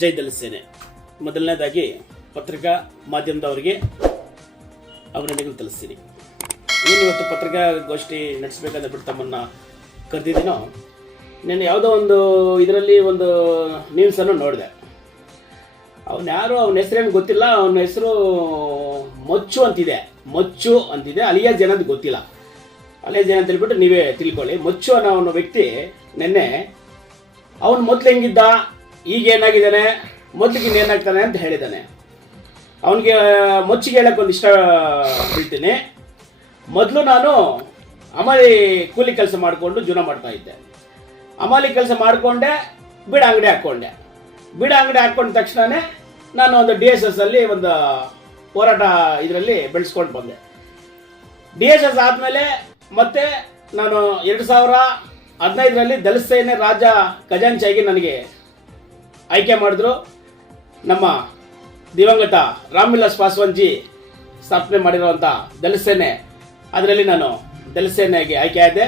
ಜೈ ದಲಿಸ್ತೇನೆ ಮೊದಲನೇದಾಗಿ ಪತ್ರಿಕಾ ಮಾಧ್ಯಮದವರಿಗೆ ಅಭಿನಂದನೆಗಳು ತಿಳಿಸ್ತೀನಿ. ಏನು ಇವತ್ತು ಪತ್ರಿಕಾಗೋಷ್ಠಿ ನಡೆಸಬೇಕಂತ ಬಿಟ್ಟು ತಮ್ಮನ್ನು ಕರೆದಿದ್ದೀನೋ ನಾನು ಯಾವುದೋ ಒಂದು ಇದರಲ್ಲಿ ಒಂದು ನ್ಯೂಸನ್ನು ನೋಡಿದೆ. ಅವನು ಯಾರು, ಅವನ ಹೆಸರೇನು ಗೊತ್ತಿಲ್ಲ, ಅವನ ಹೆಸರು ಮಚ್ಚು ಅಂತಿದೆ. ಮಚ್ಚು ಅಂತಿದೆ, ಅಲಿಯಾ ಜನ ಅಂತ ಗೊತ್ತಿಲ್ಲ. ಅಲಿಯಾ ಜನ ಅಂತ ಹೇಳ್ಬಿಟ್ಟು ನೀವೇ ತಿಳ್ಕೊಳ್ಳಿ. ಮಚ್ಚು ಅನ್ನೋ ಅವನ ವ್ಯಕ್ತಿ ನಿನ್ನೆ, ಅವನು ಮೊದಲು ಹೆಂಗಿದ್ದ ಈಗ ಏನಾಗಿದ್ದಾನೆ ಮೊದಲಿಗೆ ಏನಾಗ್ತಾನೆ ಅಂತ ಹೇಳಿದ್ದಾನೆ. ಅವನಿಗೆ ಮೊಚ್ಚಿಗೆ ಹೇಳಕ್ಕೆ ಒಂದು ಇಷ್ಟ ಬೀಳ್ತೀನಿ ಮೊದಲು ನಾನು ಅಮಾಲಿ ಕೂಲಿ ಕೆಲಸ ಮಾಡಿಕೊಂಡು ಜೀವನ ಮಾಡ್ತಾ ಇದ್ದೆ. ಅಮಲಿ ಕೆಲಸ ಮಾಡಿಕೊಂಡೆ, ಬಿಡ ಅಂಗಡಿ ಹಾಕ್ಕೊಂಡೆ ಬಿಡ ಅಂಗಡಿ ಹಾಕ್ಕೊಂಡ ತಕ್ಷಣವೇ ನಾನು ಒಂದು ಡಿ ಎಸ್ ಎಸ್ ಅಲ್ಲಿ ಒಂದು ಹೋರಾಟ ಇದರಲ್ಲಿ ಬೆಳೆಸ್ಕೊಂಡು ಬಂದೆ. ಡಿ ಎಸ್ ಎಸ್ ಆದಮೇಲೆ ಮತ್ತೆ ನಾನು ಎರಡು ಸಾವಿರ ಹದಿನೈದರಲ್ಲಿ ದಲಿತ ಸೇನೆ ರಾಜ್ಯ ಖಜಾಂಚಿಯಾಗಿ ನನಗೆ ಆಯ್ಕೆ ಮಾಡಿದ್ರು ನಮ್ಮ ದಿವಂಗತ ರಾಮ್ವಿಲಾಸ್ ಪಾಸ್ವಾನ್ಜಿ ಸ್ಥಾಪನೆ ಮಾಡಿರುವಂಥ ದಲಸೇನೆ ಅದರಲ್ಲಿ ನಾನು ದಲಸೇನೆಗೆ ಸೇನೆಗೆ ಆಯ್ಕೆ ಆದೆ.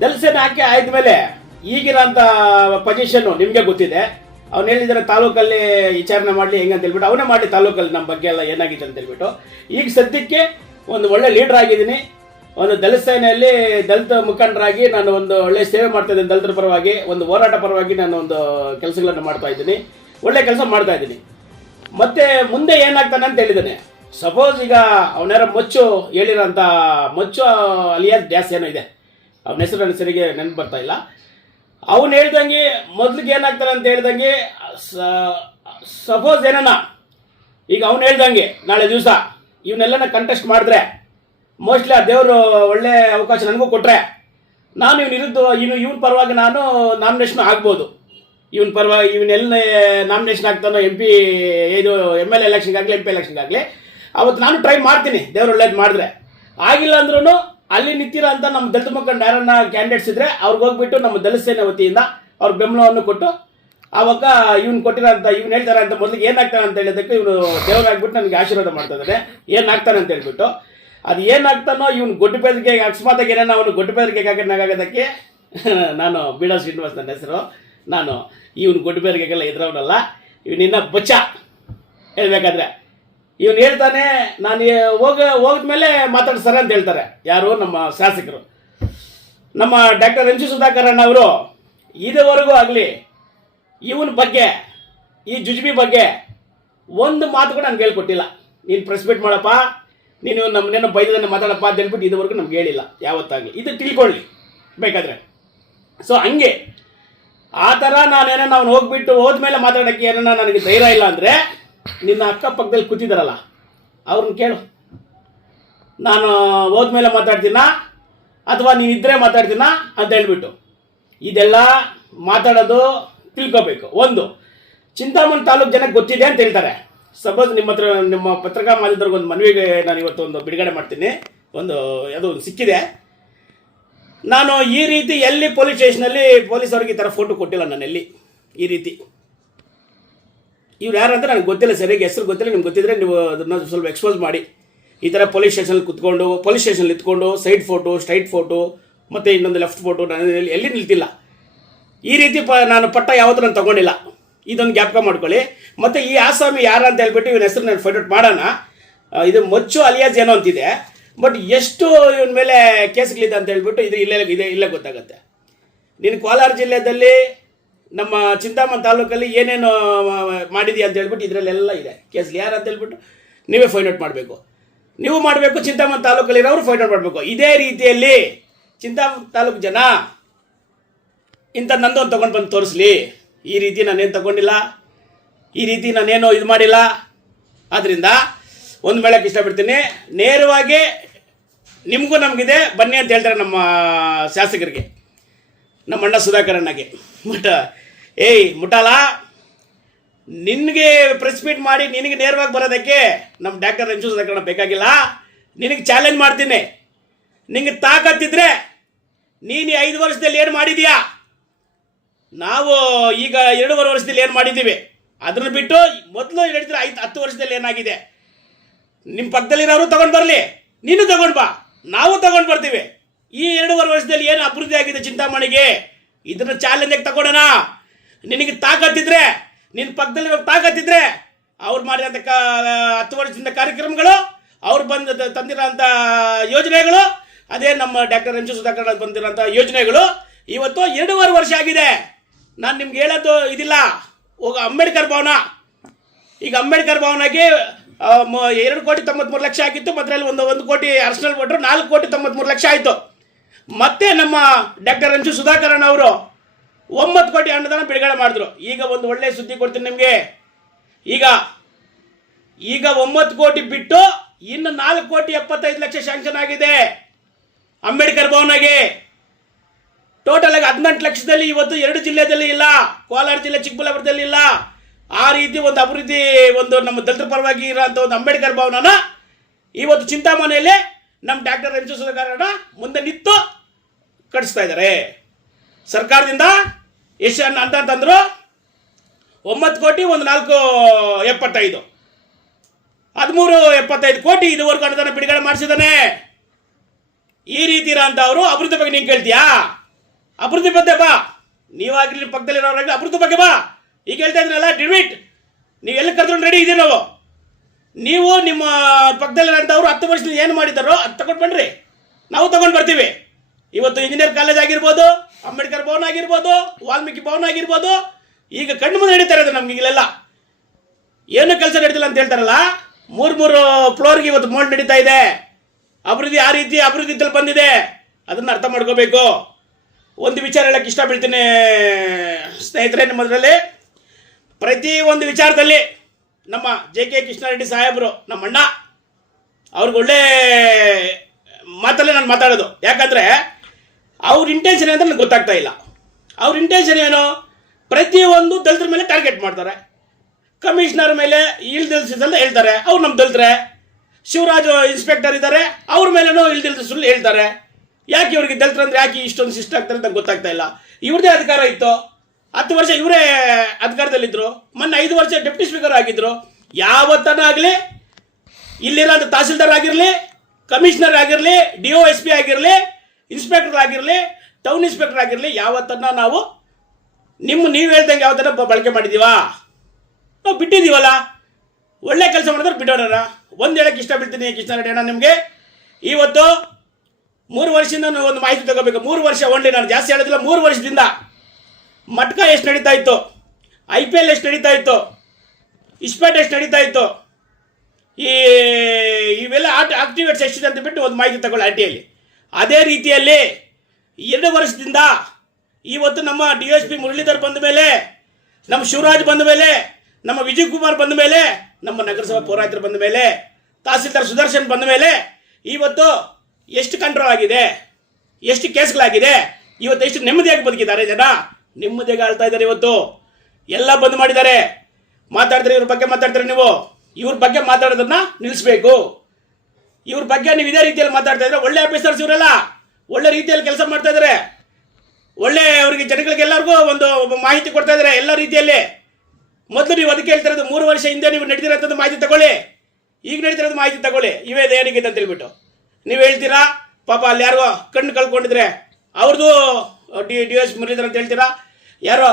ದಲಸೇನೆ ಆಯ್ಕೆ ಆಯ್ಕೆ ಆದ್ಮೇಲೆ ಈಗಿರೋಂಥ ಪೊಸಿಷನ್ನು ನಿಮಗೆ ಗೊತ್ತಿದೆ. ಅವ್ನು ಹೇಳಿದಾರೆ ತಾಲೂಕಲ್ಲಿ ವಿಚಾರಣೆ ಮಾಡಲಿ ಅಂತ ಹೇಳ್ಬಿಟ್ಟು ಅವನೇ ಮಾಡಿ ತಾಲೂಕಲ್ಲಿ ನಮ್ಮ ಬಗ್ಗೆ ಎಲ್ಲ ಏನಾಗಿದೆ ಅಂತ ಹೇಳ್ಬಿಟ್ಟು. ಈಗ ಸದ್ಯಕ್ಕೆ ಒಂದು ಒಳ್ಳೆ ಲೀಡರ್ ಆಗಿದ್ದೀನಿ. ಒಂದು ದಲಿತ ಸೇನೆಯಲ್ಲಿ ದಲಿತ ಮುಖಂಡರಾಗಿ ನಾನು ಒಂದು ಒಳ್ಳೆ ಸೇವೆ ಮಾಡ್ತಾ ಇದ್ದೀನಿ ದಲಿತರ ಪರವಾಗಿ, ಒಂದು ಹೋರಾಟ ಪರವಾಗಿ ನಾನು ಒಂದು ಕೆಲಸಗಳನ್ನು ಮಾಡ್ತಾ ಇದ್ದೀನಿ. ಒಳ್ಳೆ ಕೆಲಸ ಮಾಡ್ತಾ ಇದ್ದೀನಿ. ಮತ್ತೆ ಮುಂದೆ ಏನಾಗ್ತಾನೆ ಅಂತ ಹೇಳಿದ್ದಾನೆ. ಸಪೋಸ್ ಈಗ ಅವನ್ಯಾರ ಮೊಚ್ಚು ಹೇಳಿರೋಂಥ ಮೊಚ್ಚು ಅಲಿಯಾಸ್ ಡ್ಯಾಸ್ ಏನೋ ಇದೆ. ಅವನ ಹೆಸರು ನನ್ನ ಸರಿಗೆ ನೆನಪು ಬರ್ತಾ ಇಲ್ಲ. ಅವನು ಹೇಳ್ದಂಗೆ ಮೊದಲಿಗೆ ಏನಾಗ್ತಾನೆ ಅಂತ ಹೇಳ್ದಂಗೆ ಸಪೋಸ್ ಏನನ್ನ ಈಗ ಅವನು ಹೇಳ್ದಂಗೆ ನಾಳೆ ದಿವಸ ಇವನ್ನೆಲ್ಲನ ಕಂಟೆಸ್ಟ್ ಮಾಡಿದ್ರೆ ಮೋಸ್ಟ್ಲಿ ಆ ದೇವರು ಒಳ್ಳೆ ಅವಕಾಶ ನನಗೂ ಕೊಟ್ಟರೆ ನಾನು ಇವನು ಇರೋದು, ಇವನು ಇವನ ಪರವಾಗಿ ನಾನು ನಾಮಿನೇಷನ್ ಆಗ್ಬೋದು. ಇವನ ಪರವಾಗಿ ಇವನ್ನೆಲ್ಲ ನಾಮಿನೇಷನ್ ಆಗ್ತಾನೋ ಎಂ ಪಿ ಇದು ಎಂ ಎಲ್ ಎಲೆಕ್ಷನ್ಗಾಗಲಿ ಎಂ ಪಿ ಎಲೆಕ್ಷನ್ಗೆ ಆಗಲಿ, ಅವತ್ತು ನಾನು ಟ್ರೈ ಮಾಡ್ತೀನಿ, ದೇವ್ರು ಒಳ್ಳೇದು ಮಾಡಿದ್ರೆ. ಆಗಿಲ್ಲ ಅಂದ್ರೂ ಅಲ್ಲಿ ನಿಂತಿರೋ ಅಂತ ನಮ್ಮ ದಲಿತ ಮುಖಂಡ ಯಾರನ್ನ ಕ್ಯಾಂಡಿಡೇಟ್ಸ್ ಇದ್ರೆ ಅವ್ರಿಗೆ ಹೋಗ್ಬಿಟ್ಟು ನಮ್ಮ ದಲಿತ ವತಿಯಿಂದ ಅವ್ರ ಬೆಂಬಲವನ್ನು ಕೊಟ್ಟು ಆವಾಗ ಇವ್ನು ಕೊಟ್ಟಿರೋಂಥ ಇವ್ನು ಹೇಳ್ತಾರೆ ಅಂತ ಮೊದಲಿಗೆ ಏನಾಗ್ತಾನೆ ಅಂತ ಹೇಳಿದಕ್ಕೆ ಇವನು ದೇವರಾಗ್ಬಿಟ್ಟು ನನಗೆ ಆಶೀರ್ವಾದ ಮಾಡ್ತಾ ಇದ್ದಾನೆ ಏನಾಗ್ತಾನೆ ಅಂತ ಹೇಳ್ಬಿಟ್ಟು ಅದು ಏನಾಗ್ತಾನೋ ಇವನು ಗೊಡ್ಡು ಬೆದರಿಗೆ ಅಕಸ್ಮಾತಾಗಿ ಏನೇನೋ ಅವನು ಗೊಡ್ಡು ಬೆದರಿಗೆ ಆಗೋದಕ್ಕೆ ನಾನು ಬೀಳಾ ಶ್ರೀನಿವಾಸ್ ನನ್ನ ಹೆಸರು. ನಾನು ಇವನು ಗೊಡ್ಡು ಬೆದರಿಗೆಲ್ಲ ಎದುರವನಲ್ಲ. ಇವನಿನ್ನ ಬಚ್ಚ ಹೇಳಬೇಕಾದ್ರೆ. ಇವನು ಹೇಳ್ತಾನೆ, ನಾನು ಹೋಗ, ಹೋದ್ಮೇಲೆ ಮಾತಾಡ್ತಾರೆ ಅಂತ ಹೇಳ್ತಾರೆ. ಯಾರು ನಮ್ಮ ಶಾಸಕರು. ನಮ್ಮ ಡಾಕ್ಟರ್ ಎಂ ಸಿ ಸುಧಾಕರ್ ಅಣ್ಣ ಅವರು, ಇದುವರೆಗೂ ಆಗಲಿ ಇವನ ಬಗ್ಗೆ, ಈ ಜುಜುಬಿ ಬಗ್ಗೆ ಒಂದು ಮಾತು ಕೂಡ ನನಗೆ ಹೇಳ್ಕೊಟ್ಟಿಲ್ಲ. ನೀನು ಪ್ರೆಸ್ ಮೀಟ್ ಮಾಡಪ್ಪ. ನೀನು ನಮ್ಮನ್ನೇನೋ ಬೈದನ್ನ ಮಾತಾಡಪ್ಪ ಅಂತ ಹೇಳ್ಬಿಟ್ಟು ಇದುವರೆಗೂ ನಮ್ಗೆ ಹೇಳಿಲ್ಲ, ಯಾವತ್ತಾಗಲಿ. ಇದು ತಿಳ್ಕೊಳ್ಳಿ, ಬೇಕಾದ್ರೆ. ಸೊ ಹಂಗೆ. ಆ ಥರ ನಾನೇನೋ ನಾವು ಹೋಗ್ಬಿಟ್ಟು ಹೋದ್ಮೇಲೆ ಮಾತಾಡೋಕ್ಕೆ ಏನೋ ನನಗೆ ಧೈರ್ಯ ಇಲ್ಲ ಅಂದರೆ ನಿನ್ನ ಅಕ್ಕಪಕ್ಕದಲ್ಲಿ ಕೂತಿದ್ದಾರಲ್ಲ ಅವ್ರನ್ನ ಕೇಳು. ನಾನು ಹೋದ್ಮೇಲೆ ಮಾತಾಡ್ತೀನ? ಅಥವಾ ನೀನಿದ್ರೆ ಮಾತಾಡ್ತೀನ ಅಂತ ಹೇಳ್ಬಿಟ್ಟು. ಇದೆಲ್ಲ ಮಾತಾಡೋದು ತಿಳ್ಕೊಬೇಕು. ಒಂದು, ಚಿಂತಾಮಣಿ ತಾಲೂಕು ಜನಕ್ಕೆ ಗೊತ್ತಿದೆ ಅಂತ ಹೇಳ್ತಾರೆ. ಸಪೋಸ್ ನಿಮ್ಮ ಹತ್ರ, ನಿಮ್ಮ ಪತ್ರಿಕಾ ಮಾಧ್ಯಮದವ್ರಿಗೆ ಒಂದು ಮನವಿಗೆ ನಾನು ಇವತ್ತು ಒಂದು ಬಿಡುಗಡೆ ಮಾಡ್ತೀನಿ. ಒಂದು, ಯಾವುದೋ ಒಂದು ಸಿಕ್ಕಿದೆ. ನಾನು ಈ ರೀತಿ ಎಲ್ಲಿ ಪೊಲೀಸ್ ಸ್ಟೇಷನಲ್ಲಿ ಪೊಲೀಸ್ ಅವ್ರಿಗೆ ಈ ಥರ ಫೋಟೋ ಕೊಟ್ಟಿಲ್ಲ ನಾನು ಎಲ್ಲಿ. ಈ ರೀತಿ. ಇವ್ರು ಯಾರಂತ ನನಗೆ ಗೊತ್ತಿಲ್ಲ ಸರಿಯಾಗಿ ಹೆಸರು ಗೊತ್ತಿಲ್ಲ, ನಿಮ್ಗೆ ಗೊತ್ತಿದ್ರೆ ನೀವು ಅದನ್ನು ಸ್ವಲ್ಪ ಎಕ್ಸ್ಪೋಸ್ ಮಾಡಿ. ಈ ಥರ ಪೊಲೀಸ್ ಸ್ಟೇಷನಲ್ಲಿ ಕುತ್ಕೊಂಡು ಪೊಲೀಸ್ ಸ್ಟೇಷನಲ್ಲಿ ಇತ್ಕೊಂಡು ಸೈಡ್ ಫೋಟೋ ಸ್ಟ್ರೈಟ್ ಫೋಟೋ ಮತ್ತು ಇನ್ನೊಂದು ಲೆಫ್ಟ್ ಫೋಟೋ ನಾನು ಎಲ್ಲಿ ನಿಲ್ತಿಲ್ಲ. ಈ ರೀತಿ ಪ, ನಾನು ಪಟ್ಟ ಯಾವತ್ತೂ ನಾನು ತಗೊಂಡಿಲ್ಲ. ಇದೊಂದು ಜ್ಞಾಪಕ ಮಾಡ್ಕೊಳ್ಳಿ. ಮತ್ತು ಈ ಆಸಾಮಿ ಯಾರು ಅಂತ ಹೇಳ್ಬಿಟ್ಟು ಇವನ ಹೆಸರು ನಾನು ಫೈಟ್ ಔಟ್ ಮಾಡೋಣ. ಇದು ಮೊಚ್ಚು ಅಲಿಯಾಜ್ ಏನೋ ಅಂತಿದೆ. ಬಟ್ ಎಷ್ಟು ಇವನ ಮೇಲೆ ಕೇಸ್ಗಳಿದೆ ಅಂತ ಹೇಳ್ಬಿಟ್ಟು ಇದು ಇಲ್ಲೇ, ಇದೆ, ಇಲ್ಲೇ ಗೊತ್ತಾಗುತ್ತೆ. ನೀನು ಕೋಲಾರ ಜಿಲ್ಲೆಯಲ್ಲಿ ನಮ್ಮ ಚಿಂತಾಮನ್ ತಾಲೂಕಲ್ಲಿ ಏನೇನು ಮಾಡಿದೀಯ ಅಂತ ಹೇಳ್ಬಿಟ್ಟು ಇದರಲ್ಲೆಲ್ಲ ಇದೆ. ಕೇಸ್ ಯಾರು ಅಂತ ಹೇಳ್ಬಿಟ್ಟು ನೀವೇ ಫೈಂಡ್ ಔಟ್ ಮಾಡಬೇಕು. ನೀವು ಮಾಡಬೇಕು, ಚಿಂತಾಮಣಿ ತಾಲೂಕಲ್ಲಿರೋರು ಫೈಂಡ್ ಔಟ್ ಮಾಡಬೇಕು. ಇದೇ ರೀತಿಯಲ್ಲಿ ಚಿಂತಾಮನ್ ತಾಲೂಕು ಜನ ಇಂಥ ನಂದು ಒಂದು ತೊಗೊಂಡು ಬಂದು ತೋರಿಸ್ಲಿ. ಈ ರೀತಿ ನಾನೇನು ತಗೊಂಡಿಲ್ಲ, ಈ ರೀತಿ ನಾನೇನು ಇದು ಮಾಡಿಲ್ಲ. ಆದ್ದರಿಂದ ಒಂದು ಮೇಳಕ್ಕೆ ಇಷ್ಟಪಡ್ತೀನಿ. ನೇರವಾಗಿ ನಿಮಗೂ ನಮಗಿದೆ. ಬನ್ನಿ ಅಂತ ಹೇಳ್ತಾರೆ ನಮ್ಮ ಶಾಸಕರಿಗೆ, ನಮ್ಮ ಅಣ್ಣ ಸುಧಾಕರಣ್ಣಗೆ ಬಟ್, ಏಯ್, ಮುಟಾಲ, ನಿನಗೆ ಪ್ರೆಸ್ ಮೀಟ್ ಮಾಡಿ ನಿನಗೆ ನೇರವಾಗಿ ಬರೋದಕ್ಕೆ ನಮ್ಮ ಡಾಕ್ಟರ್ ರಂಜು ಸುಧಾಕರಣ ಬೇಕಾಗಿಲ್ಲ. ನಿನಗೆ ಚಾಲೆಂಜ್ ಮಾಡ್ತೀನಿ. ನಿನಗೆ ತಾಕತ್ತಿದ್ರೆ ನೀನು ಐದು ವರ್ಷದಲ್ಲಿ ಏನು ಮಾಡಿದೀಯಾ? ನಾವು ಈಗ ಎರಡೂವರೆ ವರ್ಷದಲ್ಲಿ ಏನು ಮಾಡಿದ್ದೀವಿ? ಅದನ್ನು ಬಿಟ್ಟು ಮೊದಲು ಹೇಳಿದ್ರೆ ಐದು ಹತ್ತು ವರ್ಷದಲ್ಲಿ ಏನಾಗಿದೆ? ನಿಮ್ಮ ಪಕ್ಕದಲ್ಲಿರೋರು ತಗೊಂಡು ಬರಲಿ. ನೀನು ತಗೊಂಡು ಬಾ. ನಾವು ತಗೊಂಡು ಬರ್ತೀವಿ. ಈ ಎರಡೂವರೆ ವರ್ಷದಲ್ಲಿ ಏನು ಅಭಿವೃದ್ಧಿ ಆಗಿದೆ ಚಿಂತಾಮಣಿಗೆ? ಇದನ್ನು ಚಾಲೆಂಜ್ ತಗೊಳ್ಳೋಣ ನಿನಗೆ ತಾಕತ್ತಿದ್ರೆ ನಿನ್ನ ಪಕ್ಕದಲ್ಲಿ ತಾಕತ್ತಿದ್ರೆ ಅವ್ರು ಮಾಡಿದಂಥ ಕ, ಹತ್ತು ವರ್ಷದಿಂದ ಕಾರ್ಯಕ್ರಮಗಳು, ಅವ್ರು ಬಂದ ತಂದಿರೋಂಥ ಯೋಜನೆಗಳು, ಅದೇ ನಮ್ಮ ಡಾಕ್ಟರ್ ರಂಜು ಸುಧಾಕರ್ ಬಂದಿರೋಂಥ ಯೋಜನೆಗಳು, ಇವತ್ತು ಎರಡೂವರೆ ವರ್ಷ ಆಗಿದೆ. ನಾನು ನಿಮ್ಗೆ ಹೇಳೋದು ಇದಿಲ್ಲ. ಹೋಗ, ಅಂಬೇಡ್ಕರ್ ಭವನ. ಈಗ ಅಂಬೇಡ್ಕರ್ ಭವನಗೆ ಎರಡು ಕೋಟಿ ತೊಂಬತ್ಮೂರು ಲಕ್ಷ ಆಗಿತ್ತು ಅದರಲ್ಲಿ ಒಂದು ಒಂದು ಕೋಟಿ ಅರ್ಶನಲ್ ಕೊಟ್ಟರು ನಾಲ್ಕು ಕೋಟಿ ತೊಂಬತ್ಮೂರು ಲಕ್ಷ ಆಯಿತು. ಮತ್ತೆ ನಮ್ಮ ಡಾಕ್ಟರ್ ಅಂಜು ಸುಧಾಕರನ್ ಅವರು ಒಂಬತ್ತು ಕೋಟಿ ಅನುದಾನ ಬಿಡುಗಡೆ ಮಾಡಿದ್ರು. ಈಗ ಒಂದು ಒಳ್ಳೆಯ ಸುದ್ದಿ ಕೊಡ್ತೀನಿ ನಿಮಗೆ. ಈಗ ಈಗ ಒಂಬತ್ತು ಕೋಟಿ ಬಿಟ್ಟು ಇನ್ನು ನಾಲ್ಕು ಕೋಟಿ ಎಪ್ಪತ್ತೈದು ಲಕ್ಷ ಶಾಂಕ್ಷನ್ ಆಗಿದೆ. ಅಂಬೇಡ್ಕರ್ ಭವನಗೆ. ಟೋಟಲ್ ಆಗಿ ಹದಿನೆಂಟು ಲಕ್ಷದಲ್ಲಿ ಇವತ್ತು ಎರಡು ಜಿಲ್ಲೆದಲ್ಲಿ ಇಲ್ಲ. ಕೋಲಾರ ಜಿಲ್ಲೆ, ಚಿಕ್ಕಬಳ್ಳಾಪುರದಲ್ಲಿ ಇಲ್ಲ. ಆ ರೀತಿ ಒಂದು ಅಭಿವೃದ್ಧಿ, ಒಂದು ನಮ್ಮ ದಲಿತರ ಪರವಾಗಿ ಇರೋಂಥ ಒಂದು ಅಂಬೇಡ್ಕರ್ ಭವನನ ಇವತ್ತು ಚಿಂತಾಮಣೆಯಲ್ಲಿ ನಮ್ಮ ಡಾಕ್ಟರ್ ಎಂ ಸುಧಾಕರಣ ಮುಂದೆ ನಿಂತು ಕಟ್ಟಿಸ್ತಾ ಇದ್ದಾರೆ. ಸರ್ಕಾರದಿಂದ ಎಷ್ಟು ಅಂತ ಅಂತಂದ್ರು ಒಂಬತ್ತು ಕೋಟಿ, ಒಂದು ನಾಲ್ಕು ಎಪ್ಪತ್ತೈದು. ಹದಿಮೂರು, ಎಪ್ಪತ್ತೈದು ಕೋಟಿ ಇದುವರೆಗೂ ಅನುದಾನ ಬಿಡುಗಡೆ ಮಾಡಿಸಿದ್ದಾನೆ. ಈ ರೀತಿ ಇರೋಂಥ ಅವರು ಅಭಿವೃದ್ಧಿ ಬಗ್ಗೆ ನೀನು ಕೇಳ್ತೀಯಾ? ಅಭಿವೃದ್ಧಿ ಬಗ್ಗೆ ಬಾ. ನೀವಾಗಿರಲಿ ಪಕ್ಕದಲ್ಲಿ ಇರೋರಾಗಲಿ ಅಭಿವೃದ್ಧಿ ಬಗ್ಗೆ ಬಾ. ಈಗ ಹೇಳ್ತಾ ಇದ್ರಲ್ಲ ಡಿವಿಟ್ ನೀವು ಎಲ್ಲಿ ಕರ್ಕೊಂಡು ರೆಡಿ ಇದೀವಿ ನಾವು. ನೀವು ನಿಮ್ಮ ಪಕ್ಕದಲ್ಲಿರೋಂಥವ್ರು ಹತ್ತು ವರ್ಷದಿಂದ ಏನು ಮಾಡಿದ್ದಾರೋ ಅದು ತಗೊಂಡು ಬನ್ನಿರಿ ನಾವು ತಗೊಂಡು ಬರ್ತೀವಿ. ಇವತ್ತು ಇಂಜಿನಿಯರ್ ಕಾಲೇಜ್ ಆಗಿರ್ಬೋದು, ಅಂಬೇಡ್ಕರ್ ಭವನ ಆಗಿರ್ಬೋದು, ವಾಲ್ಮೀಕಿ ಭವನ ಆಗಿರ್ಬೋದು, ಈಗ ಕಣ್ಣು ಮುಂದೆ ನಡೀತಾರೆ ಅದು ನಮ್ಗೆ ಈಗಲೆಲ್ಲ. ಏನು ಕೆಲಸ ನಡೀತಿಲ್ಲ ಅಂತ ಹೇಳ್ತಾರಲ್ಲ, ಮೂರು ಮೂರು ಫ್ಲೋರ್ಗೆ ಇವತ್ತು ಮೋಡ್ ನಡೀತಾ ಇದೆ. ಅಭಿವೃದ್ಧಿ ಆ ರೀತಿ ಅಭಿವೃದ್ಧಿ ಬಂದಿದೆ. ಅದನ್ನು ಅರ್ಥ ಮಾಡ್ಕೋಬೇಕು. ಒಂದು ವಿಚಾರ ಹೇಳಕ್ಕೆ ಇಷ್ಟ ಬೀಳ್ತೀನಿ ಸ್ನೇಹಿತರೆ, ನಿಮ್ಮದರಲ್ಲಿ. ಪ್ರತಿ ಒಂದು ವಿಚಾರದಲ್ಲಿ ನಮ್ಮ ಜೆ ಕೆ ಕೃಷ್ಣಾರೆಡ್ಡಿ ಸಾಹೇಬರು ನಮ್ಮ ಅಣ್ಣ ಅವ್ರಿಗೆ ಒಳ್ಳೆ ಮಾತಲ್ಲೇ ನಾನು ಮಾತಾಡೋದು. ಯಾಕಂದರೆ ಅವ್ರ ಇಂಟೆನ್ಷನ್ ಅಂತ ನನಗೆ ಗೊತ್ತಾಗ್ತಾ ಇಲ್ಲ. ಅವ್ರ ಇಂಟೆನ್ಷನ್ ಏನು? ಪ್ರತಿಯೊಂದು ದಲಿತರ ಮೇಲೆ ಟಾರ್ಗೆಟ್ ಮಾಡ್ತಾರೆ. ಕಮಿಷನರ್ ಮೇಲೆ ಇಳ್ದಿಲ್ಸಿದಂತ ಹೇಳ್ತಾರೆ. ಅವ್ರು ನಮ್ಮ ದಲಿತರೆ. ಶಿವರಾಜು ಇನ್ಸ್ಪೆಕ್ಟರ್ ಇದ್ದಾರೆ. ಅವ್ರ ಮೇಲೇನೂ ಇಳ್ದಿಲ್ದ ಹೇಳ್ತಾರೆ. ಯಾಕೆ ಇವರಿಗೆ ದಲಿತರು ಅಂದ್ರೆ ಯಾಕೆ ಇಷ್ಟೊಂದು ಶಿಷ್ಟ ಆಗ್ತಾರೆ ಅಂತ ಗೊತ್ತಾಗ್ತಾ ಇಲ್ಲ. ಇವ್ರದೇ ಅಧಿಕಾರ ಇತ್ತು. ಹತ್ತು ವರ್ಷ ಇವರೇ ಅಧಿಕಾರದಲ್ಲಿದ್ದರು ಮೊನ್ನೆ ಐದು ವರ್ಷ ಡೆಪ್ಟಿ ಸ್ಪೀಕರ್ ಆಗಿದ್ರು. ಯಾವತ್ತನ ಆಗಲಿ ಇಲ್ಲಿರೋ ತಹಸೀಲ್ದಾರ್ ಆಗಿರಲಿ, ಕಮಿಷನರ್ ಆಗಿರಲಿ, ಡಿ ಒ ಎಸ್ ಪಿ ಆಗಿರಲಿ, ಇನ್ಸ್ಪೆಕ್ಟರ್ ಆಗಿರಲಿ, ಟೌನ್ ಇನ್ಸ್ಪೆಕ್ಟರ್ ಆಗಿರಲಿ, ಯಾವತ್ತನ್ನ ನಾವು ನಿಮ್ಮ ನೀವು ಹೇಳ್ದಂಗೆ ಯಾವತ್ತನ್ನ ಬ- ಬಳಕೆ ಮಾಡಿದ್ದೀವಾ ನಾವು ಬಿಟ್ಟಿದ್ದೀವಲ್ಲ ಒಳ್ಳೆ ಕೆಲಸ ಮಾಡಿದ್ರೆ ಬಿಡೋಣ ಒಂದು ಹೇಳಕ್ಕೆ ಇಷ್ಟ ಬಿಡ್ತೀನಿ ಕೃಷ್ಣ ನಿಮಗೆ. ಇವತ್ತು ಮೂರು ವರ್ಷದಿಂದ ಒಂದು ಮಾಹಿತಿ ತಗೋಬೇಕು. ಮೂರು ವರ್ಷ ಓನ್ಲಿ ನಾನು ಜಾಸ್ತಿ ಹೇಳೋದಿಲ್ಲ ಮೂರು ವರ್ಷದಿಂದ. ಮಟ್ಕ ಎಷ್ಟು ನಡೀತಾ ಇತ್ತು? ಐ ಪಿ ಎಲ್ ಎಷ್ಟು ನಡೀತಾ ಇತ್ತು? ಇಸ್ಪೇಟ್ ಎಷ್ಟು ನಡೀತಾ ಇತ್ತು? ಈ, ಇವೆಲ್ಲ ಆಟ ಆಕ್ಟಿವೇಟ್ಸ್ ಎಷ್ಟಿದೆ ಅಂತ ಬಿಟ್ಟು ಒಂದು ಮಾಹಿತಿ ತಗೊಳ್ಳಿ ಟಿ ಟಿಯಲ್ಲಿ ಅದೇ ರೀತಿಯಲ್ಲಿ ಎರಡು ವರ್ಷದಿಂದ ಇವತ್ತು ನಮ್ಮ ಡಿ ಎಸ್ ಪಿ ಮುರಳೀಧರ್ ಬಂದ ಮೇಲೆ, ನಮ್ಮ ಶಿವರಾಜ್ ಬಂದ ಮೇಲೆ, ನಮ್ಮ ವಿಜಯ್ ಕುಮಾರ್ ಬಂದ ಮೇಲೆ, ನಮ್ಮ ನಗರಸಭಾ ಪೌರಾಯಿತರು ಬಂದ ಮೇಲೆ, ತಹಸೀಲ್ದಾರ್ ಸುದರ್ಶನ್ ಬಂದ ಮೇಲೆ, ಇವತ್ತು ಎಷ್ಟು ಕಂಟ್ರೋಲ್ ಆಗಿದೆ? ಎಷ್ಟು ಕೇಸ್ಗಳಾಗಿದೆ? ಇವತ್ತು ಎಷ್ಟು ನೆಮ್ಮದಿಯಾಗಿ ಬದುಕಿದ್ದಾರೆ ಜನ? ನೆಮ್ಮದಿಯಾಗಿ ಆಳ್ತಾ ಇದ್ದಾರೆ ಇವತ್ತು. ಎಲ್ಲ ಬಂದ್ ಮಾಡಿದ್ದಾರೆ. ಮಾತಾಡಿದ್ರೆ ಇವ್ರ ಬಗ್ಗೆ ಮಾತಾಡ್ತಾರೆ ನೀವು. ಇವ್ರ ಬಗ್ಗೆ ಮಾತಾಡೋದನ್ನ ನಿಲ್ಲಿಸ್ಬೇಕು ಇವ್ರ ಬಗ್ಗೆ ನೀವು ಇದೇ ರೀತಿಯಲ್ಲಿ ಮಾತಾಡ್ತಾ ಇದ್ರೆ ಒಳ್ಳೆ ಆಫೀಸರ್ಸ್ ಇವರೆಲ್ಲ. ಒಳ್ಳೆ ರೀತಿಯಲ್ಲಿ ಕೆಲಸ ಮಾಡ್ತಾ ಇದ್ದಾರೆ. ಒಳ್ಳೆ ಅವರಿಗೆ ಜನಗಳಿಗೆ ಎಲ್ಲರಿಗೂ ಒಂದು ಮಾಹಿತಿ ಕೊಡ್ತಾ ಇದ್ದಾರೆ ಎಲ್ಲ ರೀತಿಯಲ್ಲಿ. ಮೊದಲು ನೀವು ಅದಕ್ಕೆ ಹೇಳ್ತಿರೋದು ಮೂರು ವರ್ಷ ಹಿಂದೆ ನೀವು ನಡೆದಿರೋಂಥದ್ದು ಮಾಹಿತಿ ತಗೊಳ್ಳಿ. ಈಗ ನಡೀತಿರೋದು ಮಾಹಿತಿ ತಗೊಳ್ಳಿ. ಇವೇ ಏನಿಗೆ ಅಂತ ಹೇಳ್ಬಿಟ್ಟು. ನೀವು ಹೇಳ್ತೀರಾ? ಪಾಪ ಅಲ್ಲಿ ಯಾರಿಗೋ ಕಣ್ಣು ಕಳ್ಕೊಂಡಿದ್ರೆ. ಅವ್ರದ್ದು ಡಿ ಡಿ ಎಸ್ ಮುರಿದ್ರು ಅಂತ ಹೇಳ್ತೀರಾ? ಯಾರೋ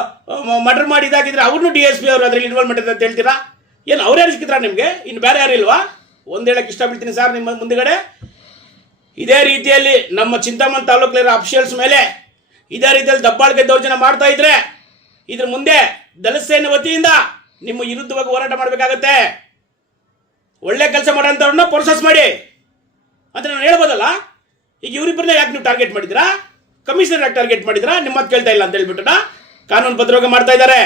ಮರ್ಡರ್ ಮಾಡಿ ಇದಾಗಿದ್ರೆ ಅವ್ರನ್ನೂ ಡಿ ಎಸ್ ಪಿ ಅವರು ಅದರಲ್ಲಿ ಇನ್ವಾಲ್ವ್ ಮಾಡಿದ್ರೆ ಅಂತ ಹೇಳ್ತೀರಾ? ಏನು ಅವ್ರೇ ಸಿಕ್ಕಿದ್ರ ನಿಮಗೆ? ಇನ್ನು ಬೇರೆ ಯಾರು ಇಲ್ವಾ? ಒಂದು ಹೇಳಕ್ಕೆ ಇಷ್ಟಪಡ್ತೀನಿ ಸರ್ ನಿಮ್ಮ ಮುಂದುಗಡೆ. ಇದೇ ರೀತಿಯಲ್ಲಿ ನಮ್ಮ ಚಿಂತಾಮಣಿ ತಾಲೂಕಿನ ಅಫಿಷಿಯಲ್ಸ್ ಮೇಲೆ ಇದೇ ರೀತಿಯಲ್ಲಿ ದಬ್ಬಾಳಿಕೆ ದೌರ್ಜನ್ಯ ಮಾಡ್ತಾ ಇದ್ರೆ ಇದ್ರ ಮುಂದೆ ದಲಿತ ಸೇನೆ ವತಿಯಿಂದ ನಿಮ್ಮ ವಿರುದ್ಧವಾಗಿ ಹೋರಾಟ ಮಾಡಬೇಕಾಗತ್ತೆ. ಒಳ್ಳೆ ಕೆಲಸ ಮಾಡೋಂಥವ್ರನ್ನ ಪ್ರೋಸೆಸ್ ಮಾಡಿ. ಅಂತ ನಾನು ಹೇಳ್ಬೋದಲ್ಲ? ಈಗ ಇವರಿಬ್ಬರನ್ನ ಯಾಕೆ ನೀವು ಟಾರ್ಗೆಟ್ ಮಾಡಿದಿರಾ ಕಮಿಷನರ್ ಯಾಕೆ ಟಾರ್ಗೆಟ್ ಮಾಡಿದ್ರಾ ನಿಮ್ಮ ಮಾತು ಕೇಳ್ತಾ ಇಲ್ಲ ಅಂತ ಹೇಳ್ಬಿಟ್ಟು ಕಾನೂನು ಪದ್ರೋಗ ಮಾಡ್ತಾ ಇದ್ದಾರೆ.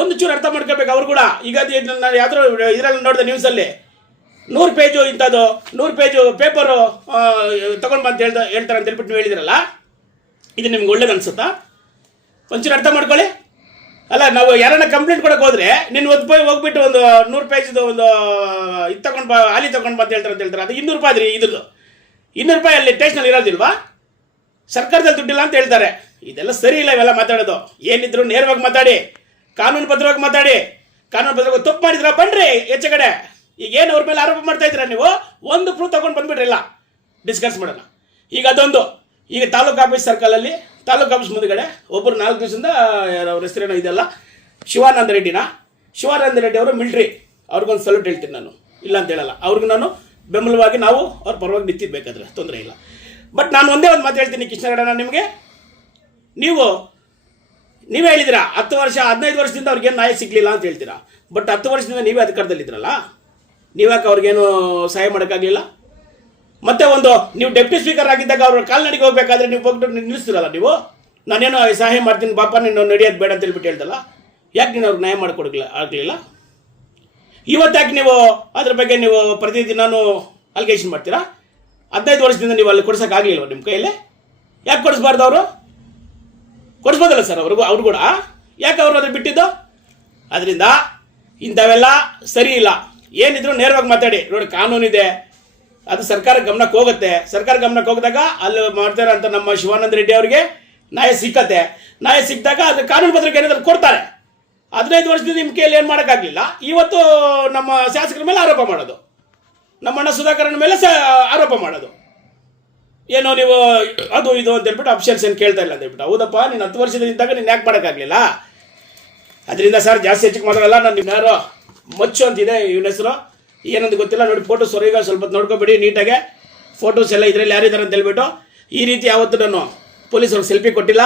ಒಂದು ಚೂರು ಅರ್ಥ ಮಾಡ್ಕೋಬೇಕು ಅವ್ರು ಕೂಡ. ಈಗ ನಾನು ಯಾವ್ದಾರು ಇದರಲ್ಲಿ ನೋಡಿದೆ ನ್ಯೂಸಲ್ಲಿ ನೂರು ಪೇಜು ಇಂಥದ್ದು, ನೂರು ಪೇಜು ಪೇಪರು ತಗೊಂಡು ಬಂತ ಹೇಳ್ತಾ ಹೇಳ್ತಾರೆ ಅಂತ ಹೇಳ್ಬಿಟ್ಟು ನೀವು ಹೇಳಿದಿರಲ್ಲ? ಇದು ನಿಮ್ಗೆ ಒಳ್ಳೇದು ಅನ್ಸುತ್ತಾ? ಒಂಚೂರು ಅರ್ಥ ಮಾಡ್ಕೊಳ್ಳಿ. ಅಲ್ಲ, ನಾವು ಯಾರನ್ನ ಕಂಪ್ಲೇಂಟ್ ಕೊಡಕ್ಕೆ ಹೋದ್ರೆ ನೀನು ಒಂದು ರೂಪಾಯಿ ಹೋಗ್ಬಿಟ್ಟು ಒಂದು ನೂರು ಪೇಜ್ದು ಒಂದು ಇದು ತಗೊಂಡು ಬಾ, ಹಾಲಿ ತಗೊಂಡು ಬಂದು ಹೇಳ್ತಾರೆ ಅಂತ ಹೇಳ್ತಾರೆ. ಅದು ಇನ್ನೂರು ರೂಪಾಯಿ ಅದ್ರಿ ಇದ್ರದ್ದು. ಇನ್ನೂರು ರೂಪಾಯಿ ಅಲ್ಲಿ ಟೇಸ್ಟ್ನಲ್ಲಿ ಇರೋದಿಲ್ವಾ? ಸರ್ಕಾರದಲ್ಲಿ ದುಡ್ಡಿಲ್ಲ ಅಂತ ಹೇಳ್ತಾರೆ. ಇದೆಲ್ಲ ಸರಿ ಇಲ್ಲ ಇವೆಲ್ಲ ಮಾತಾಡೋದು. ಏನಿದ್ರು ನೇರವಾಗಿ ಮಾತಾಡಿ. ಕಾನೂನು ಬದ್ಧವಾಗಿ ಮಾತಾಡಿ. ಕಾನೂನು ಬದ್ಧವಾಗಿ ತಪ್ಪು ಮಾಡಿದ್ರ ಬನ್ರಿ ಹೆಚ್ಚು ಕಡೆ. ಈಗ ಏನು ಅವ್ರ ಮೇಲೆ ಆರೋಪ ಮಾಡ್ತಾ ಇದ್ದೀರಾ ನೀವು? ಒಂದು ಪ್ರೂಫ್ ತಗೊಂಡು ಬಂದ್ಬಿಟ್ರಿಲ್ಲ ಡಿಸ್ಕಸ್ ಮಾಡೋಣ. ಈಗ ಅದೊಂದು. ಈಗ ತಾಲೂಕು ಆಫೀಸ್ ಸರ್ಕಲಲ್ಲಿ ತಾಲೂಕು ಆಫೀಸ್ ಮುಂದುಗಡೆ ಒಬ್ಬರು ನಾಲ್ಕು ದಿವಸದಿಂದ ಅವ್ರ ಹೆಸರೇನೋ ಇದೆಲ್ಲ, ಶಿವಾನಂದ ರೆಡ್ಡಿನ? ಶಿವಾನಂದ ರೆಡ್ಡಿ ಅವರು ಮಿಲ್ಟ್ರಿ ಅವ್ರಿಗೊಂದು ಸಲ್ಯೂಟ್ ಹೇಳ್ತೀನಿ ನಾನು. ಇಲ್ಲ ಅಂತ ಹೇಳಲ್ಲ. ಅವ್ರಿಗೆ ನಾನು ಬೆಂಬಲವಾಗಿ ನಾವು ಅವ್ರ ಪರವಾಗಿ ನಿಂತಿದ್ದು ಬೇಕಾದ್ರೆ ತೊಂದರೆ ಇಲ್ಲ. ಬಟ್ ನಾನು ಒಂದೇ ಒಂದು ಮಾತು ಹೇಳ್ತೀನಿ ಕೃಷ್ಣಗಡನ ನಿಮಗೆ. ನೀವು, ನೀವೇ ಹೇಳಿದಿರಾ ಹತ್ತು ವರ್ಷ, ಹದಿನೈದು ವರ್ಷದಿಂದ ಅವ್ರಿಗೇನು ನ್ಯಾಯ ಸಿಗಲಿಲ್ಲ ಅಂತ ಹೇಳ್ತೀರಾ? ಬಟ್ ಹತ್ತು ವರ್ಷದಿಂದ ನೀವೇ ಅಧಿಕಾರದಲ್ಲಿದ್ರಲ್ಲ ನೀವ್ಯಾಕೆ ಅವ್ರಿಗೇನು ಸಹಾಯ ಮಾಡೋಕ್ಕಾಗಲಿಲ್ಲ? ಮತ್ತೆ ಒಂದು, ನೀವು ಡೆಪ್ಟಿ ಸ್ಪೀಕರ್ ಆಗಿದ್ದಾಗ ಅವ್ರ ಕಾಲ್ನಡಿಗೆ ಹೋಗ್ಬೇಕಾದ್ರೆ ನೀವು ಹೋಗ್ಬಿಟ್ಟು ನಿಲ್ಲಿಸ್ತಿರಲ್ಲ ನೀವು? ನಾನೇನು ಸಹಾಯ ಮಾಡ್ತೀನಿ, ಪಾಪ ನೀನು ನಡೆಯೋದು ಬೇಡ ಅಂತ ಹೇಳ್ಬಿಟ್ಟು ಹೇಳ್ದಲ್ಲ? ಯಾಕೆ ನೀನು ಅವ್ರಿಗೆ ನ್ಯಾಯ ಮಾಡಿಕೊಡಲಿಲ್ಲ ಆಗಲಿಲ್ಲ? ಇವತ್ತಾಕೆ ನೀವು ಅದ್ರ ಬಗ್ಗೆ ನೀವು ಪ್ರತಿದಿನನೂ ಅಲಿಗೇಷನ್ ಮಾಡ್ತೀರಾ? ಹದಿನೈದು ವರ್ಷದಿಂದ ನೀವು ಅಲ್ಲಿ ಕೊಡ್ಸೋಕ್ಕಾಗಲಿಲ್ವ ನಿಮ್ಮ ಕೈಯಲ್ಲಿ? ಯಾಕೆ ಕೊಡಿಸ್ಬಾರ್ದು ಅವರು? ಕೊಡಿಸ್ಬೋದಲ್ಲ ಸರ್ ಅವ್ರಿಗೂ ಅವ್ರು ಕೂಡ? ಯಾಕೆ ಅವರು ಅದ್ರ ಬಿಟ್ಟಿದ್ದು? ಅದರಿಂದ ಇಂಥವೆಲ್ಲ ಸರಿ ಇಲ್ಲ. ಏನಿದ್ರು ನೇರವಾಗಿ ಮಾತಾಡಿ. ನೋಡಿ, ಕಾನೂನಿದೆ. ಅದು ಸರ್ಕಾರ ಗಮನಕ್ಕೆ ಹೋಗುತ್ತೆ. ಸರ್ಕಾರ ಗಮನಕ್ಕೆ ಹೋಗಿದಾಗ ಅಲ್ಲಿ ಮಾಡ್ತಾರೆ ಅಂತ ನಮ್ಮ ಶಿವಾನಂದ ರೆಡ್ಡಿ ಅವರಿಗೆ ನ್ಯಾಯ ಸಿಕ್ಕತ್ತೆ. ನ್ಯಾಯ ಸಿಕ್ಕಿದಾಗ ಅದು ಕಾನೂನು ಪತ್ರಕ್ಕೆ ಏನಾದರೂ ಕೊಡ್ತಾರೆ. ಹದಿನೈದು ವರ್ಷದಿಂದ ನಿಮ್ಮ ಕೈಯಲ್ಲಿ ಏನು ಮಾಡೋಕ್ಕಾಗಲಿಲ್ಲ. ಇವತ್ತು ನಮ್ಮ ಶಾಸಕರ ಮೇಲೆ ಆರೋಪ ಮಾಡೋದು. ನಮ್ಮ ಅಣ್ಣ ಸುಧಾಕರನ ಮೇಲೆ ಸಹ ಆರೋಪ ಮಾಡೋದು. ಏನೋ ನೀವು ಅದು ಇದು ಅಂತ ಹೇಳ್ಬಿಟ್ಟು ಅಫಿಷಿಯಲ್ಸ್ ಏನು ಕೇಳ್ತಾ ಇಲ್ಲ ಅಂತ ಹೇಳ್ಬಿಟ್ಟು. ಹೌದಪ್ಪ, ನೀನು ಹತ್ತು ವರ್ಷದಿಂದ ಇದ್ದಾಗ ನೀನು ಯಾಕೆ ಮಾಡೋಕ್ಕಾಗಲಿಲ್ಲ? ಅದರಿಂದ ಸರ್ ಜಾಸ್ತಿ ಹೆಚ್ಚಿಗೆ ಮಾತಾಡಲ್ಲ, ನಾನು ನಿಮ್ಮ ಯಾರೋ ಮಚ್ಚು ಅಂತಿದೆ ಇವನ ಹೆಸರು. ಏನಂತ ಗೊತ್ತಿಲ್ಲ. ನೋಡಿ ಫೋಟೋಸ್ ಹೊರಗೆ ಸ್ವಲ್ಪ ನೋಡ್ಕೊಬಿಡಿ ನೀಟಾಗೆ ಫೋಟೋಸ್ ಎಲ್ಲ ಇದರಲ್ಲಿ ಯಾರಿದ್ದಾರೆ ಅಂತ ಹೇಳ್ಬಿಟ್ಟು, ಈ ರೀತಿ ಯಾವತ್ತೂ ನಾನು ಪೊಲೀಸರು ಸೆಲ್ಫಿ ಕೊಟ್ಟಿಲ್ಲ.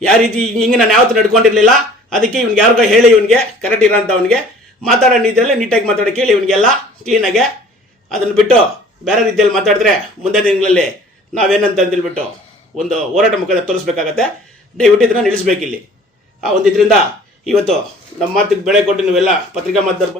ಯಾವ ರೀತಿ ಹಿಂಗೆ ನಾನು ಯಾವತ್ತೂ ನಡ್ಕೊಂಡಿರಲಿಲ್ಲ. ಅದಕ್ಕೆ ಇವ್ನಿಗೆ ಯಾರಿಗೋ ಹೇಳಿ ಇವನಿಗೆ ಕರೆಕ್ಟ್ ಇರೋಂಥ ಅವನಿಗೆ. ಮಾತಾಡೋ ನೀತಿಯಲ್ಲಿ ನೀಟಾಗಿ ಮಾತಾಡಿ ಕೇಳಿ ಇವನಿಗೆಲ್ಲ ಕ್ಲೀನಾಗೆ ಅದನ್ನು ಬಿಟ್ಟು ಬೇರೆ ರೀತಿಯಲ್ಲಿ ಮಾತಾಡಿದ್ರೆ ಮುಂದೆ ದಿನಗಳಲ್ಲಿ ನಾವೇನಂತ ಅಂದ್ಬಿಟ್ಟು ಒಂದು ಹೋರಾಟ ಮುಖದ ತೋರಿಸ್ಬೇಕಾಗತ್ತೆ. ದಯವಿಟ್ಟು ಇದನ್ನು ನಿಲ್ಲಿಸ್ಬೇಕಿಲ್ಲಿ. ಆ ಒಂದು ಇದರಿಂದ ಇವತ್ತು ನಮ್ಮ ಮಾತಿಗೆ ಬೆಳೆ ಕೊಟ್ಟು ನೀವೆಲ್ಲ ಪತ್ರಿಕಾ ಮಾಧ್ಯಮ